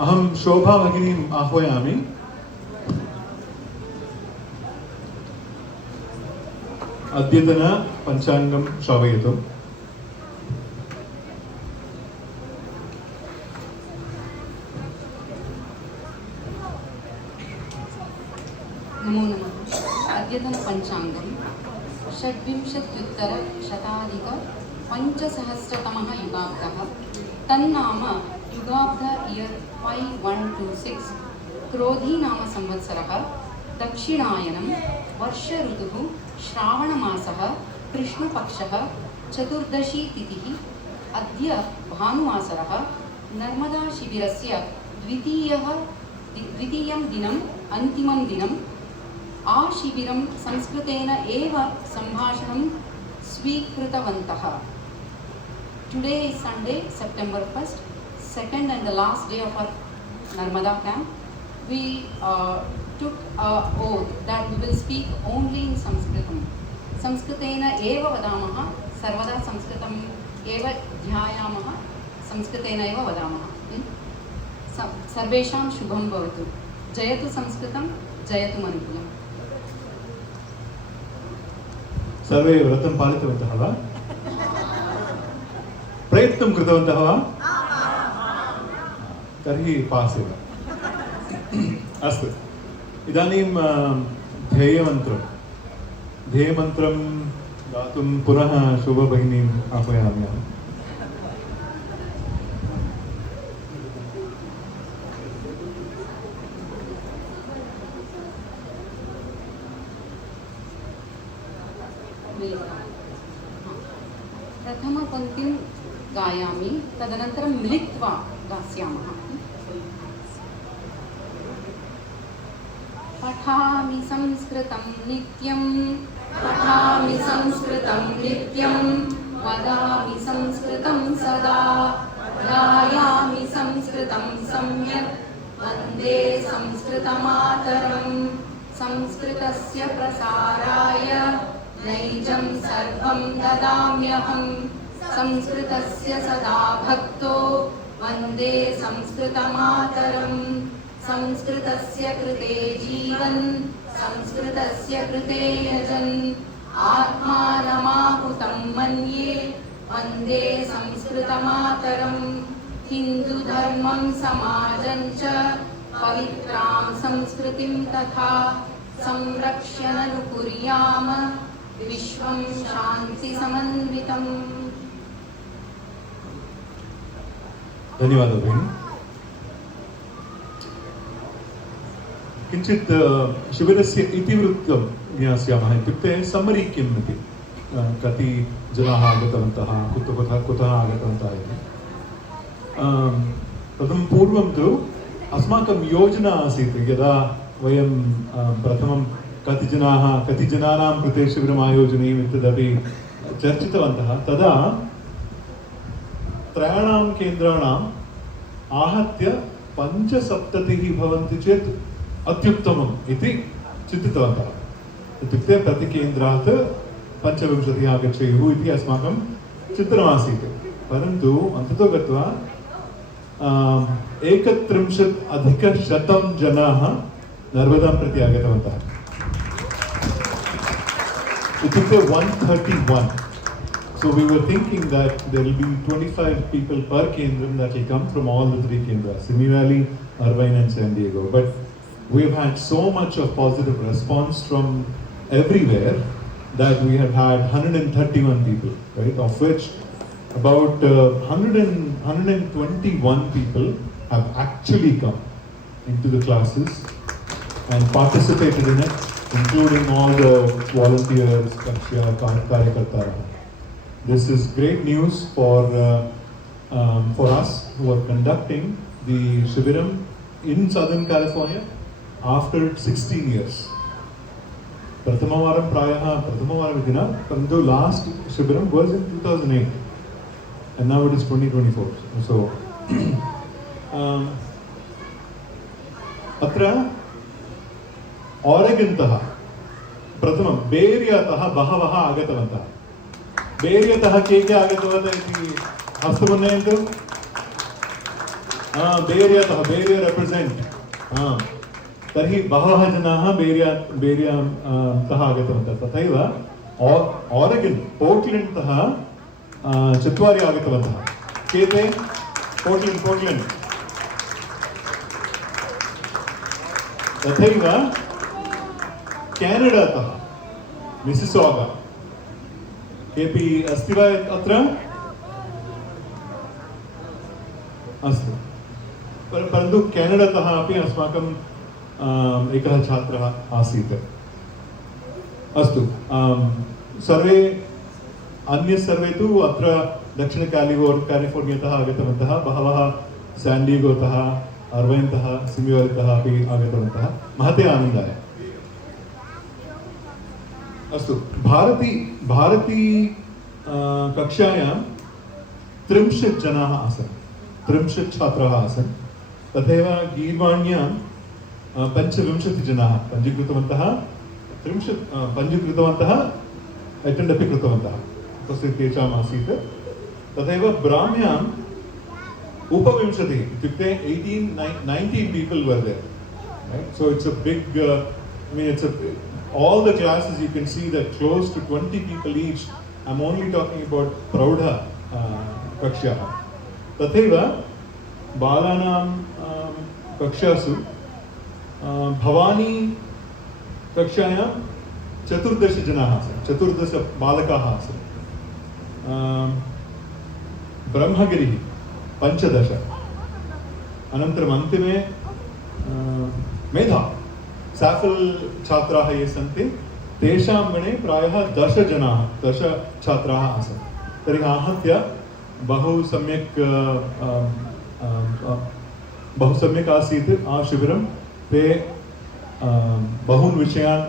अहं शोभा भगिनीम् आह्वयामि। अद्यतन पञ्चाङ्गं श्रावयतु। नमो नमः। अद्यतन पञ्चाङ्गं षड्विंशत्युत्तरशताधिक-5सहस्रतमः युगाब्दः। तन्नाम युगाब्द इयर् 5126 क्रोधी नाम संवत्सरः दक्षिणायनं वर्ष ऋतुः श्रावणमासः कृष्णपक्षः चतुर्दशी तिथिः। अद्य भानुवासरः नर्मदा शिबिरस्य द्वितीयं दिनम् अन्तिमं दिनम्। आशिबिरं संस्कृतेन एव सम्भाषणं स्वीकृतवन्तः। Today is Sunday, September 1st, second and the last day of our Narmada camp. We took an oath that we will speak only in Sanskritam. Sanskritena eva vadamah, sarvada Sanskritam eva dhyayamah, Sanskritena eva vadamah. Sarvesham shubham bhavatu. Jayatu Sanskritam, jayatu Manukulam. सर्वे व्रतं पालितवन्तः वा? प्रयत्नं कृतवन्तः वा? तर्हि पास् एव। अस्तु, इदानीं ध्येयमन्त्रं गातुं पुनः शोभभगिनीम् आह्वयामि। प्रथमपङ्क्तिं गायामि, तदनन्तरं मिलित्वा गास्यामः। पठामि संस्कृतं नित्यं, पठामि संस्कृतं नित्यं, वदामि संस्कृतं सदा, गायामि संस्कृतं सम्यक्, वन्दे संस्कृतमातरं। संस्कृतस्य प्रसाराय नैजं सर्वं ददाम्यहं, संस्कृतस्य सदा भक्तो वन्दे संस्कृतमातरं। संस्कृतस्य कृते जीवन्, संस्कृतस्य कृते यजन्, आत्मानमाहुतं मन्ये वन्दे संस्कृतमातरं। हिन्दुधर्मं समाजं च पवित्रां संस्कृतिं तथा संरक्ष्य नुकुर्याम विश्वं शान्तिसमन्वितम्। धन्यवादः भगिनी। किञ्चित् शिबिरस्य इतिवृत्तं ज्ञास्यामः। इत्युक्ते सम्मरी किम् इति, कति जनाः आगतवन्तः, कुतः आगतवन्तः इति। प्रथमं पूर्वं तु अस्माकं योजना आसीत्, यदा वयं प्रथमं कति जनानां कृते शिबिरम् आयोजनीयम् इत्यदपि चर्चितवन्तः। तदा त्रयाणां केन्द्राणाम् आहत्य 75 भवन्ति चेत् अत्युत्तमम् इति चिन्तितवन्तः। इत्युक्ते प्रतिकेन्द्रात् 25 आगच्छेयुः इति अस्माकं चिन्तनमासीत्। परन्तु अन्ततो गत्वा 31,100 जनाः नर्मदां प्रति आगतवन्तः। इत्युक्ते 131. So we were thinking that there will be 25 people per kendram that will come from all the 3 kendras, Simi Valley, Irvine and San Diego. But we've had so much of positive response from everywhere that we have had 131 people, right? Of which about 121 people have actually come into the classes and participated in it, including all the volunteers, Karyakarta. This is great news for us who are conducting the Shibiram in Southern California after 16 years. Prathamavaram इति न, परन्तु last Shibiram was in 2008 and now it is 2024. So अत्र ऑरेगन्तः प्रथमं बेरियातः बहवः आगतवन्तः। बेरियातः के आगतवन्तः इति हस्तमुन्नयन्तु। बेरिया represent. तर्हि बहवः जनाः बेरिया तः आगतवन्तः. तथैव ऑरेगन पोर्टलैंड तः चत्वारि आगतवन्तः. के ते? पोर्टलैंड. तथैव केनडा तः मिसिसॉगा. केपि अस्ति वा अत्र? अस्तु. परन्तु केनडातः अपि अस्माकं एकः छात्रः आसीत्. अस्तु. सर्वे अन्ये सर्वे तु अत्र दक्षिण कैलिफोर्नियातः आगतवन्तः. बहवः सैंडिएगोतः, अर्वैन्तः, सिमियोरितः अपि आगतवन्तः. महते आनन्दाय. अस्तु. भारती कक्षायां 30 जनाः आसन्. 30 छात्राः आसन्. तथैव गीर्वाण्यां 25 जनाः पञ्जीकृतवन्तः. 30 पञ्जीकृतवन्तः, अटेण्ड् अपि कृतवन्तः. तस्य तेषाम् आसीत्. तथैव ब्राह्म्याम् उपविंशतिः इत्युक्ते 19 people were there. Right? So it's a big, all the classes you can see that close to 20 people each. I'm only talking about Praudha Kakshaः. तथैव बालानां कक्षासु भवानी कक्षायां 14 जनाः आसन्. 14 बालकाः आसन्. ब्रह्मगिरिः 15. अनन्तरम् अन्तिमे मेधा साफल छात्राः ये सन्ति तेषां गणे प्रायः 10 छात्राः आसन्. तर्हि आहत्य बहु सम्यक् आसीत् शिबिरं. ते बहून् विषयान्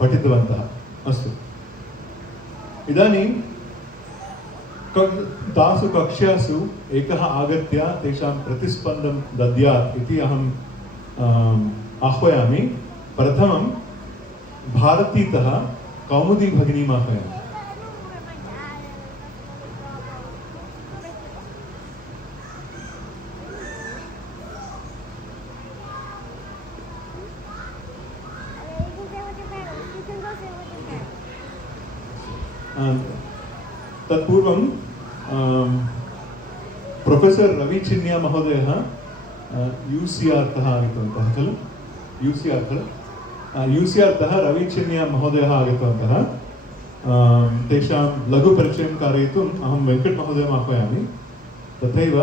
पठितवन्तः. अस्तु. इदानीं तासु कक्षासु एकः आगत्य तेषां प्रतिस्पन्दं दद्यात् इति अहम् आह्वयामि. प्रथमं भारतीतः कौमुदी भगिनीम् आह्वयामि. तत्पूर्वं प्रोफेसर रवि चिन्या महोदयः UCR तः आगतवन्तः खलु. UCR तः रवि चिन्या महोदयः आगतवन्तः. तेषां लघुपरिचयं कारयितुम् अहं वेङ्कट महोदयम् आह्वयामि. तथैव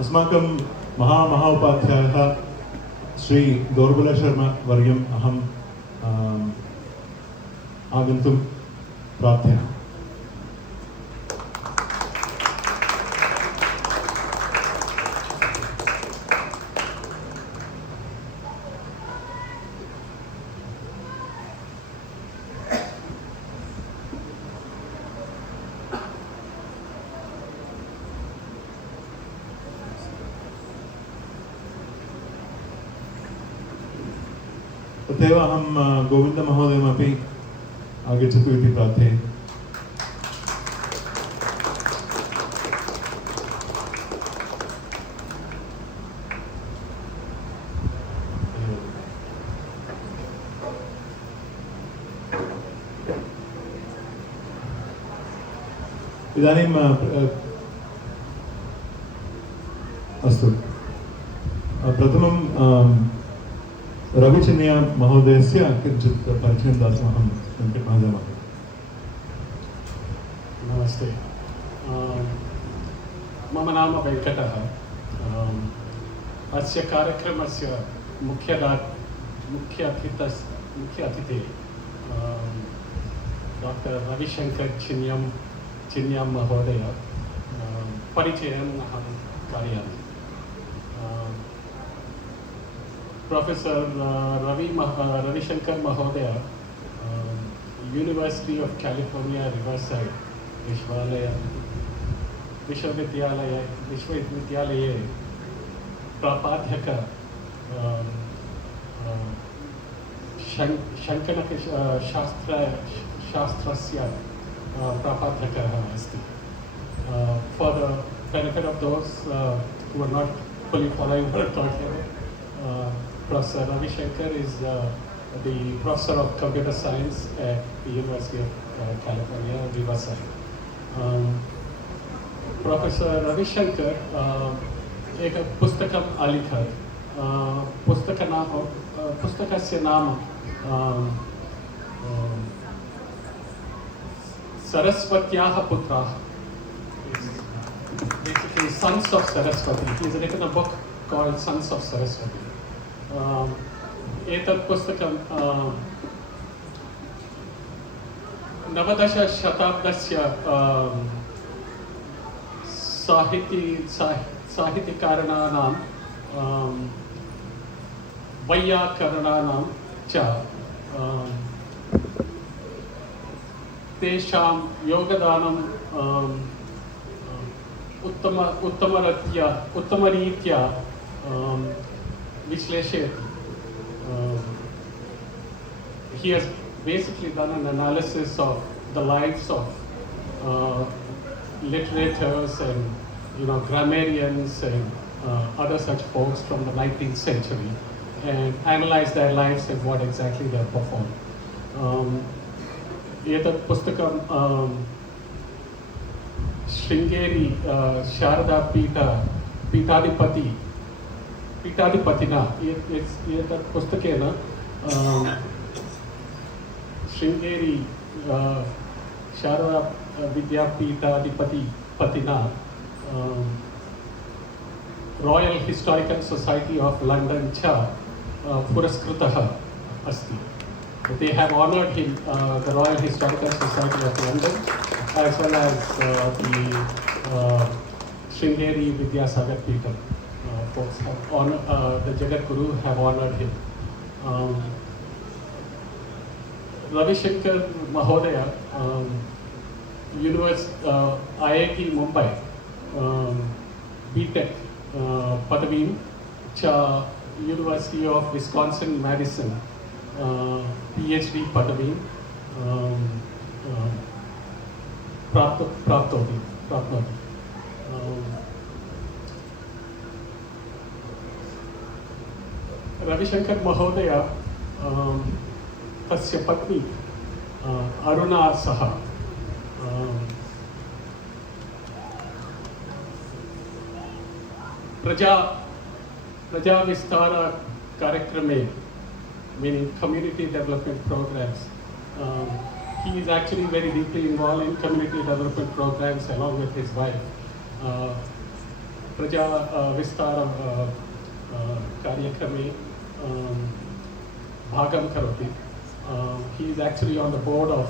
अस्माकं महाउपाध्यायः श्री दोर्बल शर्मा वर्यम् अहम् आगन्तुं प्रार्थयामि. तथैव अहं गोविन्दमहोदयमपि आगच्छतु इति प्रार्थये. इदानीं अस्तु. प्रथमं रविचिन्या महोदयस्य किञ्चित् परिचयं दातुमहं वेङ्कटमहोदयम्. नमस्ते. मम नाम वेङ्कटः. अस्य कार्यक्रमस्य मुख्य अतिथि डॉक्टर रविशंकर चिन्यां महोदय परिचयम् अहं कारयामि। प्रोफेसर रविशंकर महोदय यूनिवर्सिटी ऑफ कैलिफोर्निया रिवर्साइड विश्वविद्यालये प्राध्यापक शास्त्रस्य प्राध्यापकः अस्ति। For the benefit of those who are not fully following what I'm talking about, Professor Ravi Shankar is the professor of computer science at the University of California, Riverside. Professor Ravi Shankar एक पुस्तकम् अलिखत्। पुस्तकस्य नाम सरस्वत्याः पुत्राः, basically Sons of Saraswati. He's written a book called Sons of Saraswati. एतत् पुस्तकं नवदशशताब्दस्य साहित्यकाराणां वैयाकरणानां च तेषां योगदानं उत्तमरीत्या विश्लेषयति। He has basically done an analysis of the lives of literators and grammarians and other such folks from the 19th century and analyzed their lives and what exactly they performed. एतत् पुस्तकं शृङ्गेरी शारदा पीठाधिपतिना एतत् पुस्तकेन Sringeri Sharda विद्यापीठाधिपतिना Royal Historical Society of London च पुरस्कृतः अस्ति। They have honored him, the Royal Historical Society of London, as well as the Sringeri Vidyasagar Peetham folks have honored, the Jagat Guru have honored him. Ravi Shankar Mahodaya, IIT Mumbai, BTech Padavim cha University of Wisconsin Madison PhD Padavim प्राप्नोति। रविशंकर महोदय तस्य पत्नी अरुणा सह प्रजा विस्तार कार्यक्रमे, meaning community development programs. He is actually very deeply involved in community development programs along with his wife. Praja Vistara Karyakrame Bhagam Karoti. He is actually on the board of,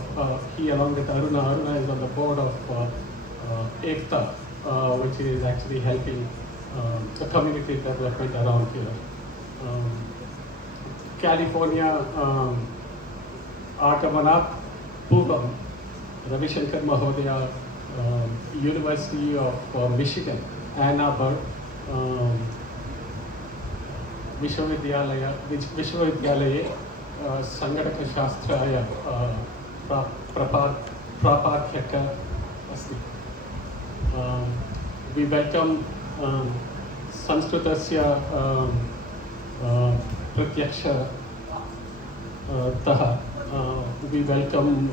he along with Aruna is on the board of Ekta, which is actually helping the community development around here. California Arkamanat Pubam, Ravi Shankar Mahodaya, University of Michigan, Ann Arbor, Vishwavidyalaye, Sangataka Shastraya, Prapadhyaka Asti. We welcome Sanskritasya Pratyaksha Taha. We welcome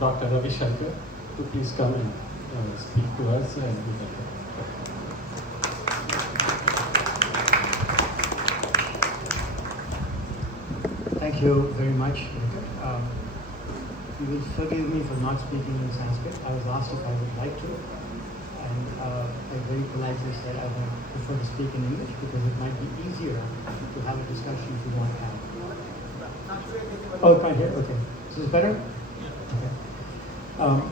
Dr. Ravi Shankar to please come and speak to us. And thank you very much. You will forgive me for not speaking in Sanskrit. I was asked if I would like to, and I I very politely said I would prefer to speak in English because it might be easier to have a discussion if you want to have. Oh, can't hear? Okay. Is this better? Okay.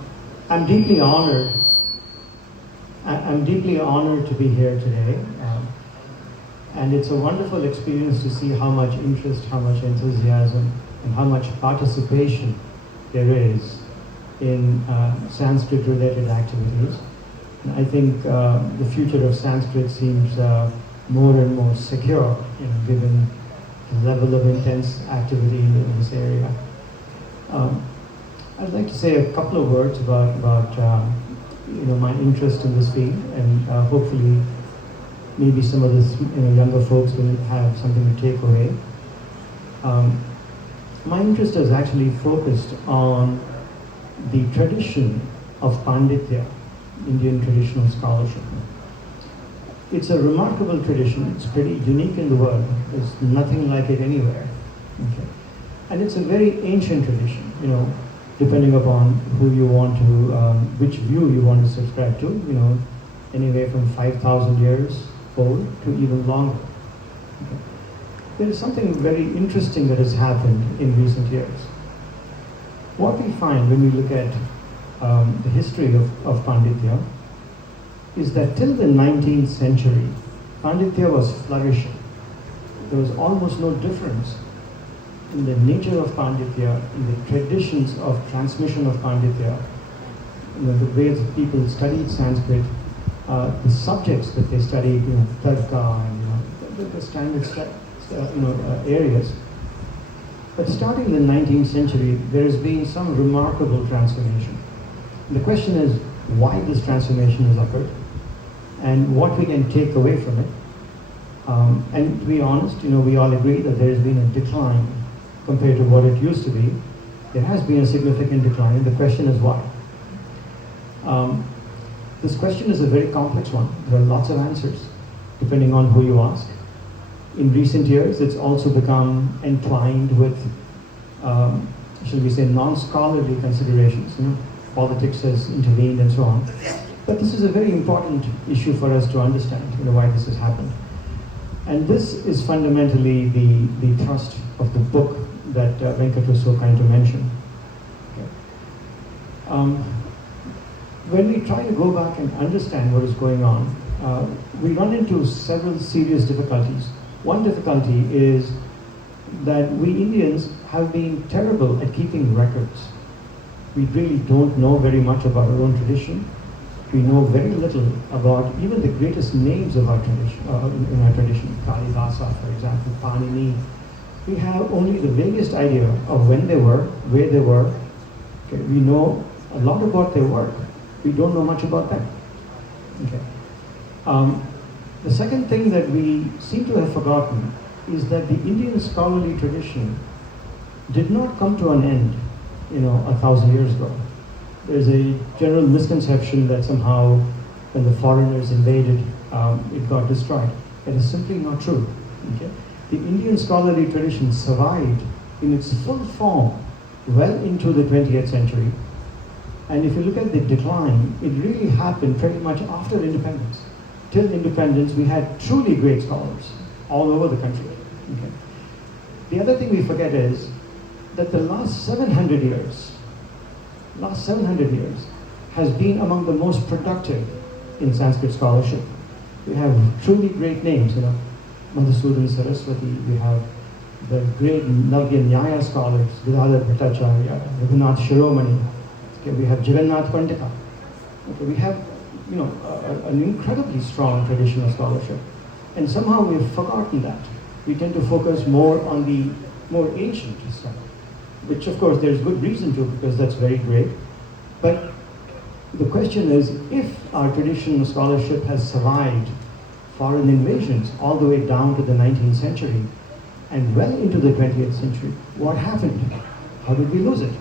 I'm deeply honored. I'm deeply honored to be here today. And it's a wonderful experience to see how much interest, how much enthusiasm, and how much participation there is in Sanskrit-related activities. And I think the future of Sanskrit seems more and more secure, given the level of intense activity in this area. I'd like to say a couple of words about my interest in this field, and hopefully maybe some of the younger folks will have something to take away. My interest is actually focused on the tradition of Panditya, Indian traditional scholarship. It's a remarkable tradition. It's pretty unique in the world. There's nothing like it anywhere. Okay. And it's a very ancient tradition, depending upon who you want to, which view you want to subscribe to, anywhere from 5,000 years old to even longer. Okay. There is something very interesting that has happened in recent years. What we find when we look at the history of Panditya is that till the 19th century, Panditya was flourishing. There was almost no difference in the nature of Panditya, in the traditions of transmission of Panditya, the ways that people studied Sanskrit, the subjects that they studied, Tarka, and the standard areas. But starting in the 19th century, there has been some remarkable transformation. The question is why this transformation has occurred and what we can take away from it. And to be honest, we all agree that there has been a decline compared to what it used to be. There has been a significant decline, and the question is why. This question is a very complex one. There are lots of answers, depending on who you ask. In recent years, it's also become entwined with, shall we say, non-scholarly considerations. Politics has intervened and so on. But this is a very important issue for us to understand, why this has happened. And this is fundamentally the thrust of the book that Venkat was so kind to mention. Okay. When we try to go back and understand what is going on, we run into several serious difficulties. One difficulty is that we Indians have been terrible at keeping records. We really don't know very much about our own tradition. We know very little about even the greatest names of our tradition, in our tradition. Kalidasa, for example, Panini. We have only the vaguest idea of when they were, where they were. Okay. We know a lot about their work. We don't know much about them. Okay. The second thing that we seem to have forgotten is that the Indian scholarly tradition did not come to an end, 1,000 years ago. There's a general misconception that somehow when the foreigners invaded, it got destroyed. That is simply not true. Okay? The Indian scholarly tradition survived in its full form well into the 20th century. And if you look at the decline, it really happened pretty much after independence. Till independence, we had truly great scholars all over the country. Okay? The other thing we forget is that the last 700 years has been among the most productive in Sanskrit scholarship. We have truly great names, Madhusudan Saraswati, we have the great Navya Nyaya scholars, Vidhadhar Bhattacharya, Raghunath Shiromani, okay, we have Jagannath Pandita. Okay, we have an incredibly strong tradition of scholarship. And somehow we've forgotten that. We tend to focus more on the more ancient stuff, which of course there's good reason to, because that's very great. But the question is, if our tradition of scholarship has survived foreign invasions all the way down to the 19th century and well into the 20th century, what happened? How did we lose it?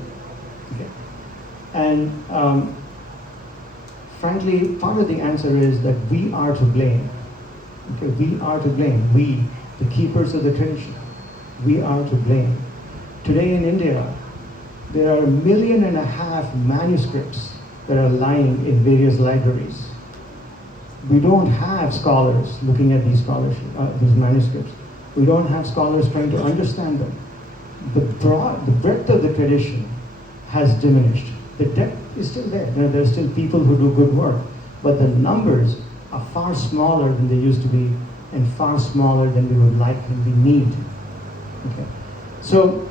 Okay. And frankly, part of the answer is that we are to blame. Okay, we are to blame. We, the keepers of the tradition, we are to blame. Today in India, there are 1.5 million manuscripts that are lying in various libraries. we don't have scholars looking at these these manuscripts. We don't have scholars trying to understand them. The breadth of the tradition has diminished. The depth is still there. There are still people who do good work, but the numbers are far smaller than they used to be, and far smaller than we would like and we need. Okay, so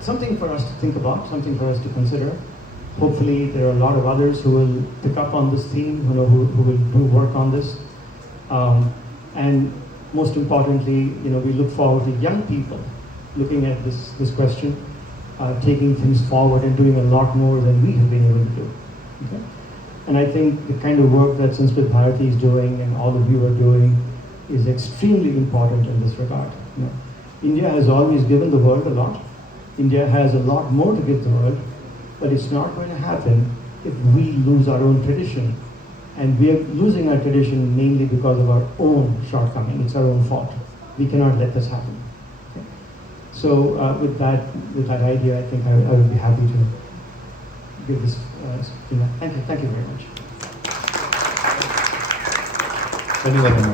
something for us to think about, something for us to consider. Hopefully, there are a lot of others who will pick up on this theme, who will do work on this, and most importantly, we look forward to young people looking at this question, taking things forward and doing a lot more than we have been able to do. Okay? And I think the kind of work that Sanskrit Bharati is doing and all of you are doing is extremely important in this regard. India has always given the world a lot. India has a lot more to give the world, but it's not going to happen if we lose our own tradition. And we are losing our tradition mainly because of our own shortcoming. It's our own fault. We cannot let this happen. Okay? So with that idea, I think I would be happy to give this. Thank you very much. ಧನ್ಯವಾದ.